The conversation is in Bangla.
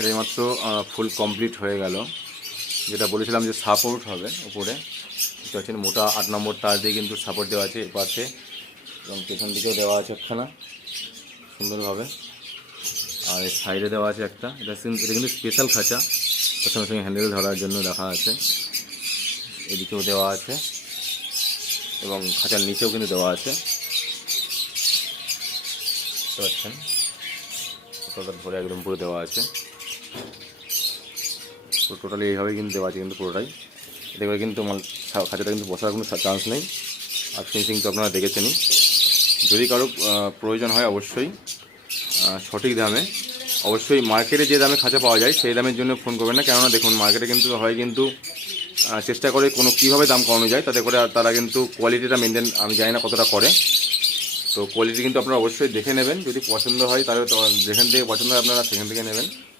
এটা মাত্র ফুল কমপ্লিট হয়ে গেল। যেটা বলেছিলাম যে সাপোর্ট হবে উপরে, দেখতে পাচ্ছেন মোটা 8 নম্বর তার দিয়ে কিন্তু সাপোর্ট দেওয়া আছে এপাশে, এবং পেছন দিকেও দেওয়া আছে একখানা সুন্দরভাবে। আর এই সাইডে দেওয়া আছে একটা, এটা কিন্তু স্পেশাল খাঁচা, তার সঙ্গে সঙ্গে হ্যান্ডেল ধরার জন্য রাখা আছে। এদিকেও দেওয়া আছে এবং খাঁচার নিচেও কিন্তু দেওয়া আছে, বুঝতে পারছেন টোটাল ধরে একদম পুরো দেওয়া আছে। তো টোটালি এইভাবেই কিন্তু দেওয়া আছে কিন্তু পুরোটাই। এতে করে কিন্তু খাঁচাটা কিন্তু বসার কোনো চান্স নেই। আর ফিনিশিং তো আপনারা দেখেছেনই। যদি কারো প্রয়োজন হয় অবশ্যই সঠিক দামে, অবশ্যই মার্কেটে যে দামে খাঁচা পাওয়া যায় সেই দামের জন্য ফোন করবেন না। কেননা দেখুন মার্কেটে কিন্তু হয় কিন্তু চেষ্টা করে কোনো কীভাবে দাম কমানো যায়, তাতে করে তারা কিন্তু কোয়ালিটিটা মেনটেন, আমি জানি না কতটা করে। তো কোয়ালিটি কিন্তু আপনারা অবশ্যই দেখে নেবেন, যদি পছন্দ হয় তাহলে তো যেখান থেকে পছন্দ হয় আপনারা সেখান থেকে নেবেন।